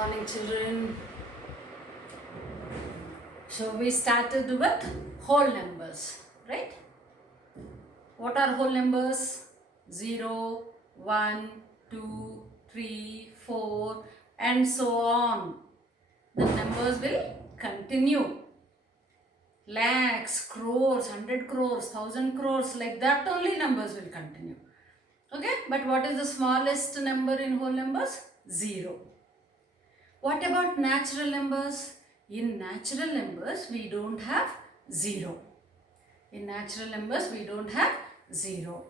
morning, children. So we started with whole numbers, right? What are whole numbers? 0, 1, 2, 3, 4 and so on. The numbers will continue. Lakhs, crores, 100 crores, 1000 crores, like that only numbers will continue. Okay, but what is the smallest number in whole numbers? 0. What about natural numbers? In natural numbers, we don't have 0. In natural numbers, we don't have 0.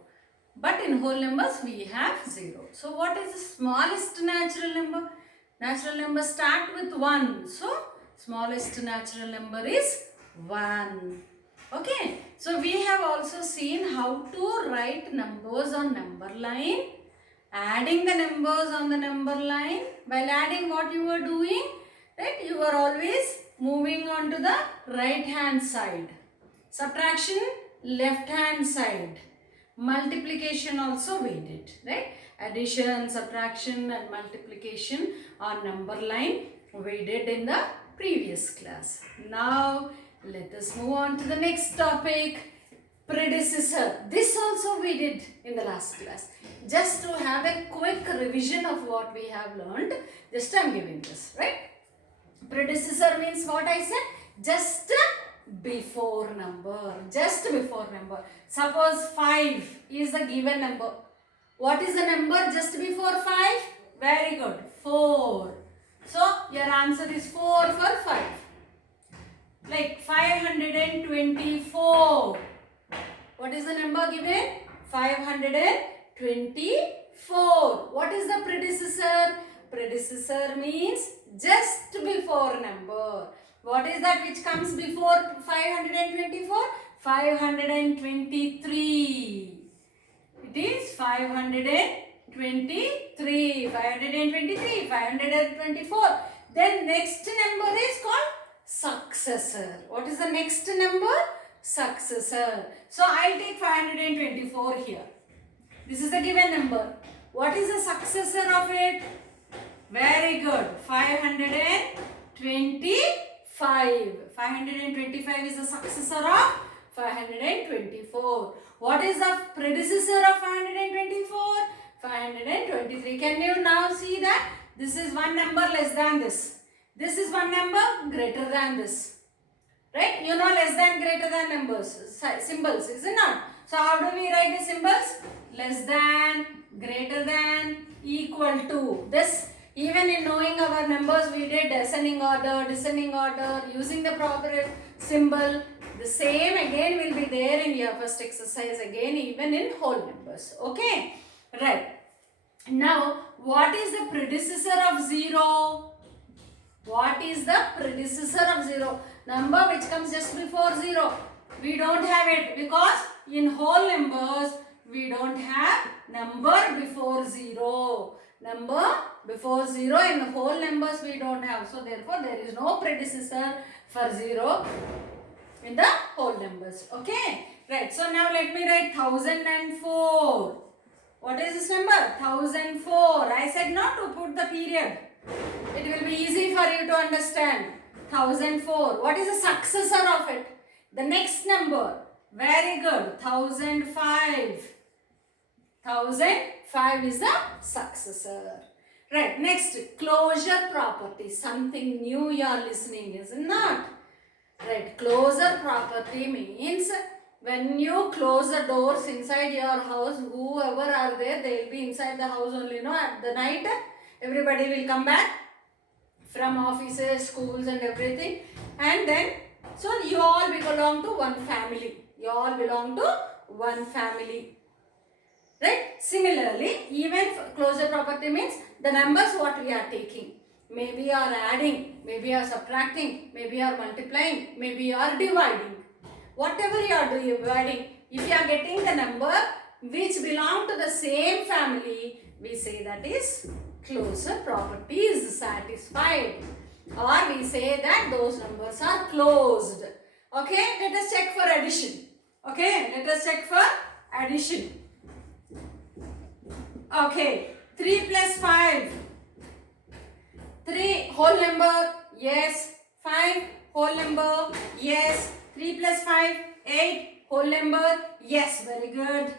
But in whole numbers, we have 0. So, what is the smallest natural number? Natural numbers start with 1. So, smallest natural number is 1. Okay. So, we have also seen how to write numbers on number line. Adding the numbers on the number line. While adding, what you are doing? Right? You are always moving on to the right hand side. Subtraction, left hand side. Multiplication also we did. Right? Addition, subtraction and multiplication on number line we did in the previous class. Now, let us move on to the next topic. Predecessor. This also we did in the last class. Just to have a quick revision of what we have learned, just I am giving this, right? Predecessor means what I said? Just before number. Just before number. Suppose 5 is the given number. What is the number just before 5? Very good. 4. So, your answer is 4 for 5. Like 524. What is the number given? 524. What is the predecessor? Predecessor means just before number. What is that which comes before 524? 523. It is 523. 523. 524. Then next number is called successor. What is the next number? Successor. So I'll take 524 here. This is the given number. What is the successor of it? Very good. 525. 525 is the successor of 524. What is the predecessor of 524? 523. Can you now see that? This is one number less than this. This is one number greater than this. Right? You know less than, greater than numbers, symbols, is it not? So how do we write the symbols? Less than, greater than, equal to. This, even in knowing our numbers, we did ascending order, descending order, using the proper symbol. The same again will be there in your first exercise again, even in whole numbers. Okay? Right. Now, what is the predecessor of 0? What is the predecessor of 0? Number which comes just before 0. We don't have it because in whole numbers we don't have number before 0. Number before 0 in whole numbers we don't have. So therefore there is no predecessor for 0 in the whole numbers. Okay. Right. So now let me write 1004. What is this number? 1004. I said not to put the period. It will be easy for you to understand. 1004. What is the successor of it? The next number. Very good. 1005. 1005 is the successor. Right. Next. Closure property. Something new you are listening, is it not? Right. Closure property means when you close the doors inside your house, whoever are there, they will be inside the house only. No, at the night, everybody will come back from offices, schools and everything. And then, so you all belong to one family. You all belong to one family. Right? Similarly, even closure property means the numbers what we are taking. Maybe you are adding, maybe you are subtracting, maybe you are multiplying, maybe you are dividing. Whatever you are dividing, if you are getting the number which belong to the same family, we say that is closure property is satisfied, or we say that those numbers are closed. Okay, let us check for addition. Okay, let us check for addition. Okay, 3 plus 5. 3 whole number, yes. 5 whole number, yes. 3 plus 5, 8 whole number, yes. Very good.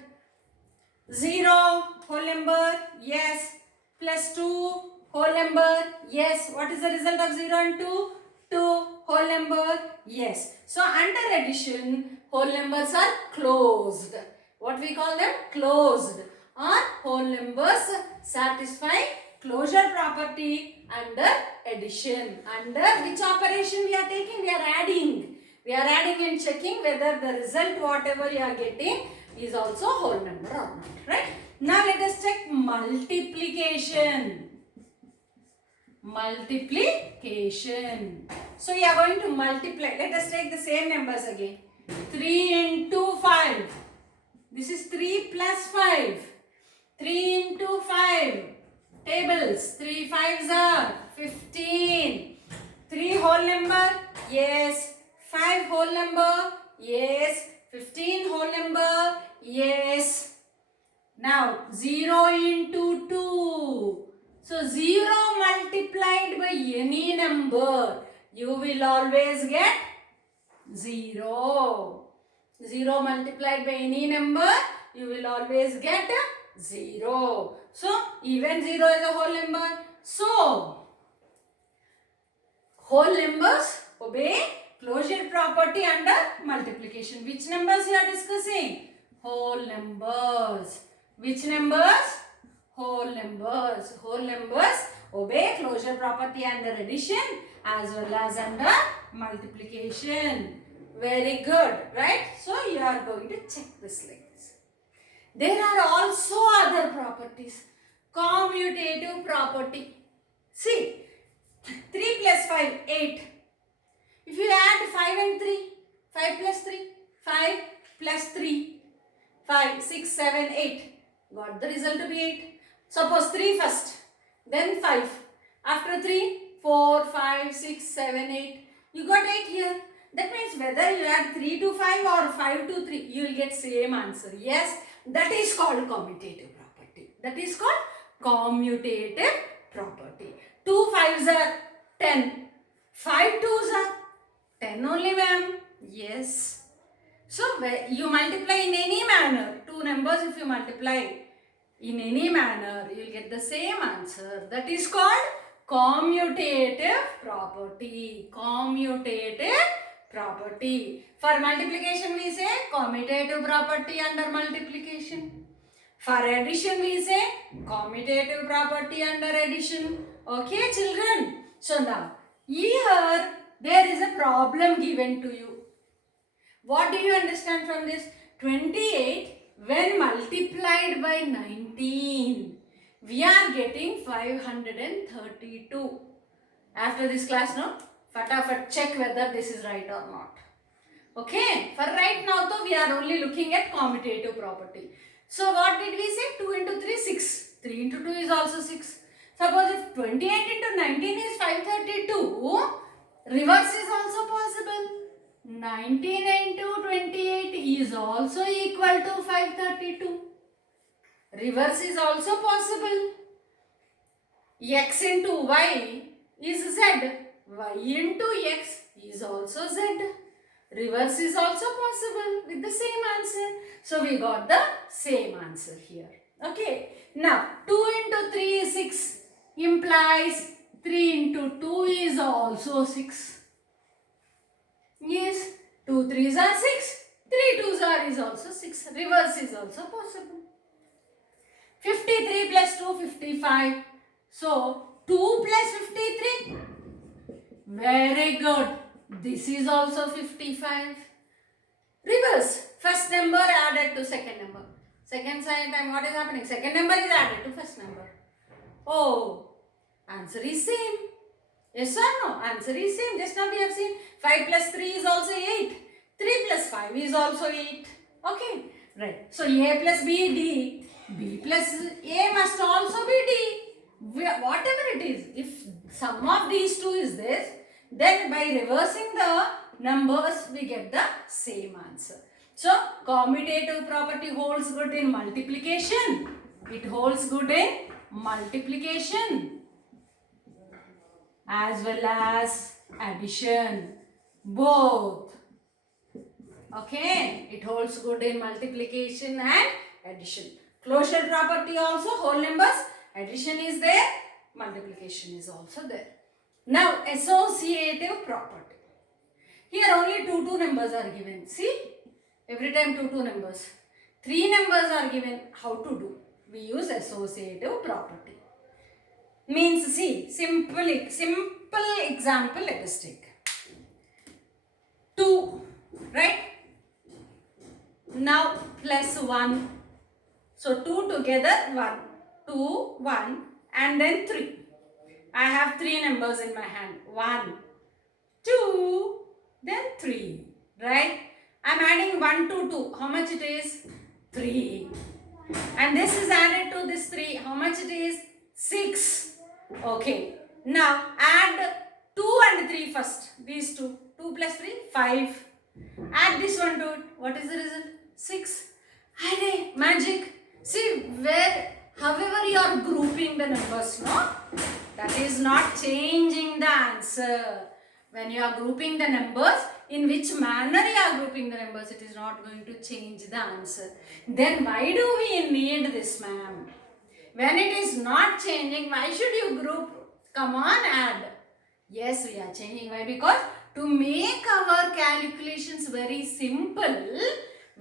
0 whole number, yes. Plus 2 whole number, yes. What is the result of 0 and 2? 2 whole number, yes. So under addition, whole numbers are closed. What we call them? Closed. Or whole numbers satisfy closure property under addition. Under which operation we are taking? We are adding. We are adding and checking whether the result whatever you are getting is also whole number or not. Right? Now let us check multiplication. Multiplication. So you are going to multiply. Let us take the same numbers again. 3 into 5. This is 3 plus 5. 3 into 5. Tables. 3 5s are 15. 3 whole number. Yes. 5 whole number. Yes. 15 whole number. Yes. Now 0 into 2. So 0 multiplied by any number, you will always get 0. 0 multiplied by any number, you will always get 0. So even 0 is a whole number. So whole numbers obey closure property under multiplication. Which numbers we are discussing? Whole numbers. Which numbers? Whole numbers. Whole numbers obey closure property under addition as well as under multiplication. Very good, right? So you are going to check this like this. There are also other properties. Commutative property. See, 3 plus 5, 8. If you add 5 and 3, 5 plus 3, 5 plus 3, 5, 6, 7, 8. Got the result to be 8. Suppose 3 first, then 5. After 3, 4, 5, 6, 7, 8. You got 8 here. That means whether you add 3 to 5 or 5 to 3, you will get same answer. Yes, that is called commutative property. That is called commutative property. 2 5s are 10. 5 2s are 10 only, ma'am. Yes. So you multiply in any manner. Two numbers if you multiply in any manner, you will get the same answer. That is called commutative property. Commutative property. For multiplication we say commutative property under multiplication. For addition we say commutative property under addition. Okay, children. So now here there is a problem given to you. What do you understand from this? 28 when multiplied by 19, we are getting 532. After this class, no? Fatafat check whether this is right or not. Okay? For right now, though, we are only looking at commutative property. So what did we say? 2 into 3, 6. 3 into 2 is also 6. Suppose if 28 into 19 is 532, reverse is also possible. 19 into 28 is also equal to 532. Reverse is also possible. X into y is z. Y into x is also z. Reverse is also possible with the same answer. So we got the same answer here. Okay. Now 2 into 3 is 6 implies 3 into 2 is also 6. Yes, 2 3s are 6, 3 2s are is also 6. Reverse is also possible. 53 plus 2, 55. So, 2 plus 53. Very good. This is also 55. Reverse. First number added to second number. Second time what is happening? Second number is added to first number. Oh, answer is same. Yes or no? Answer is same. Just now we have seen 5 plus 3 is also 8. 3 plus 5 is also 8. Okay. Right. So A plus B, D. B plus A must also be D. Whatever it is. If sum of these two is this, then by reversing the numbers, we get the same answer. So, commutative property holds good in multiplication. It holds good in multiplication. as well as addition. Both. Okay, it holds good in multiplication and addition. Closure property also, whole numbers, addition is there, multiplication is also there. Now, associative property. Here only two numbers are given. See, every time two numbers. Three numbers are given. How to do? We use associative property. Means, see, simple example, let us take. 2, right? Now plus 1. So 2 together 1. 2, 1 and then 3. I have 3 numbers in my hand. 1, 2, then 3. Right? I am adding 1 to 2. How much it is? 3. And this is added to this 3. How much it is? 6. Okay. Now add 2 and 3 first. These two. 2 plus 3, 5. Add this one to it. What is the result? 6. Array, magic. See, however you are grouping the numbers, no? That is not changing the answer. When you are grouping the numbers, in which manner you are grouping the numbers, it is not going to change the answer. Then why do we need this, ma'am? When it is not changing, why should you group? Come on, add. Yes, we are changing. Why? Because to make our calculations very simple,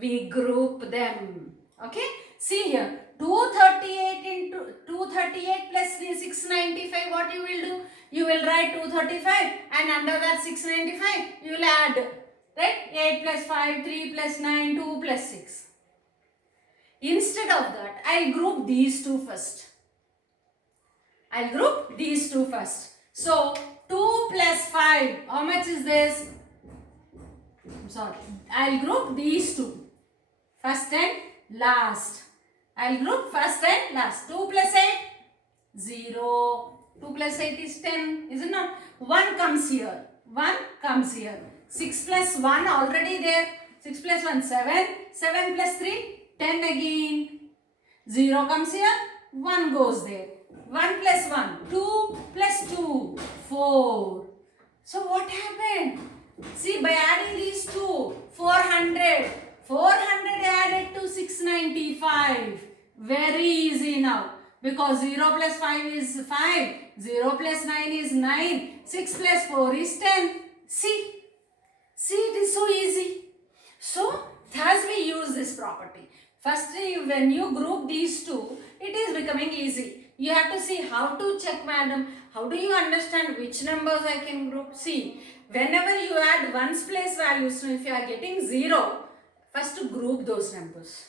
we group them. Okay? See here. 238 plus 695, what you will do? You will write 235 and under that 695, you will add. Right? 8 plus 5, 3 plus 9, 2 plus 6. Instead of that, I will group these two first. I will group these two first. So, 2 plus 5, how much is this? Sorry, I will group these two. First and last. I will group first and last. 2 plus 8, 0. 2 plus 8 is 10, is it not? 1 comes here. 1 comes here. 6 plus 1 already there. 6 plus 1, 7. 7 plus 3, 10 again. 0 comes here. 1 goes there. 1 plus 1, 2 plus 2, 4. So what happened? See, by adding these two, 400. 400 added to 695. Very easy now. Because 0 plus 5 is 5. 0 plus 9 is 9. 6 plus 4 is 10. See? See, it is so easy. So, thus we use this property. Firstly, when you group these two, it is becoming easy. You have to see how to check, madam. How do you understand which numbers I can group? See, whenever you add ones place values, so if you are getting 0, first group those numbers.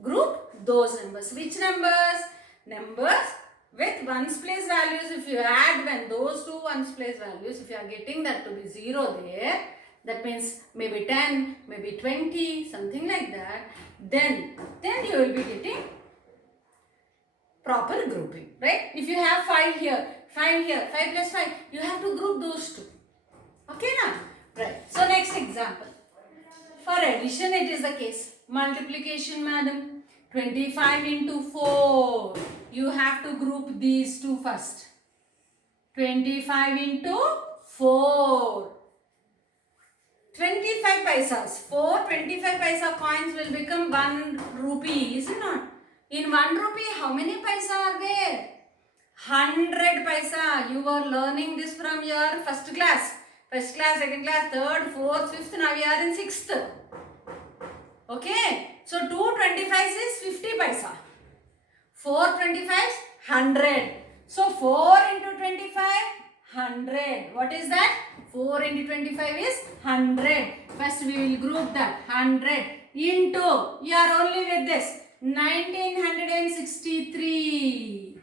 Group those numbers. Which numbers? Numbers with ones place values. If you add when those two ones place values, if you are getting that to be 0 there, that means maybe 10, maybe 20, something like that, then you will be getting proper grouping, right? If you have 5 here, 5 here, 5 plus 5, you have to group those two. Okay now? Right. So next example. For addition it is the case. Multiplication, madam. 25 into 4. You have to group these two first. 25 into 4. 25 paisas. 4 25 paisa coins will become 1 rupee, is it not? In 1 rupee, how many paisa are there? 100 paisa. You were learning this from your first class. First class, second class, third, fourth, fifth. Now we are in 6th. Okay. So 2 25 is 50 paisa. 4 25 is 100. So 4 into 25, 100. What is that? 4 into 25 is 100. First we will group that. 100 into, you are only with this. 1963.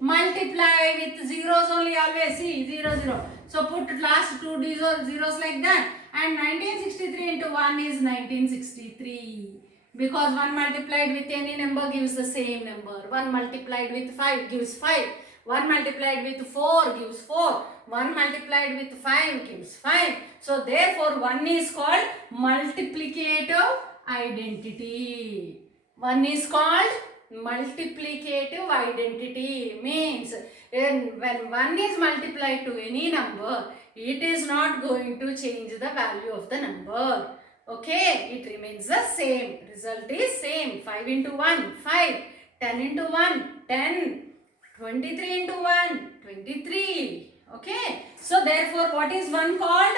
Multiply with zeros only always. See, 0, 0. So put last two zeros like that. And 1963 into 1 is 1963. Because 1 multiplied with any number gives the same number. 1 multiplied with 5 gives 5. 1 multiplied with 4 gives 4. 1 multiplied with 5 gives 5. So therefore 1 is called multiplicative identity. 1 is called multiplicative identity. Means when 1 is multiplied to any number, it is not going to change the value of the number. Okay, it remains the same. Result is same. 5 into 1, 5. 10 into 1, 10. 23 into 1, 23. Okay. So therefore, what is 1 called?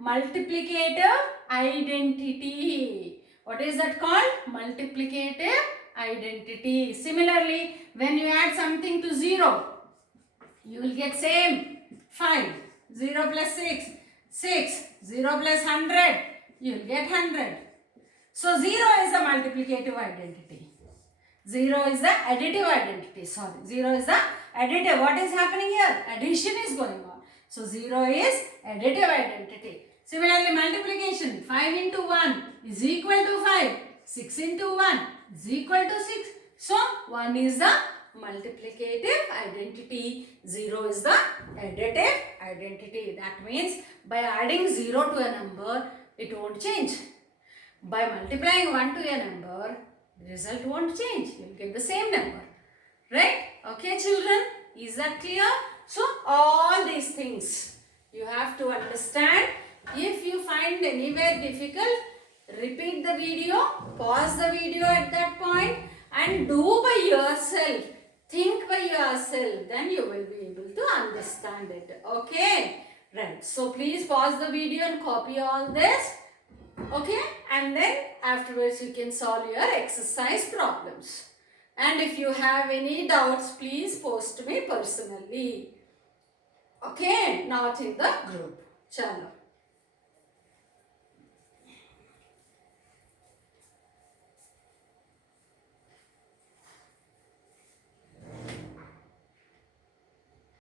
Multiplicative identity. What is that called? Multiplicative identity. Similarly, when you add something to 0, you will get same 5. 0 plus 6, 6. 0 plus 100, you will get 100. So 0 is the multiplicative identity. 0 is the additive identity. Sorry, 0 is the additive. What is happening here? Addition is going on. So 0 is additive identity. Similarly, multiplication. 5 into 1 is equal to 5. 6 into 1 is equal to 6. So 1 is the multiplicative identity. 0 is the additive identity. That means by adding 0 to a number, it won't change. By multiplying 1 to a number, the result won't change. You will get the same number. Right? Okay, children? Is that clear? So, all these things you have to understand. If you find anywhere difficult, repeat the video, pause the video at that point and do by yourself. Think by yourself. Then you will be able to understand it. Okay? Right. So, please pause the video and copy all this. Okay, and then afterwards you can solve your exercise problems. And if you have any doubts, please post me personally. Okay, not in the group. Chalo.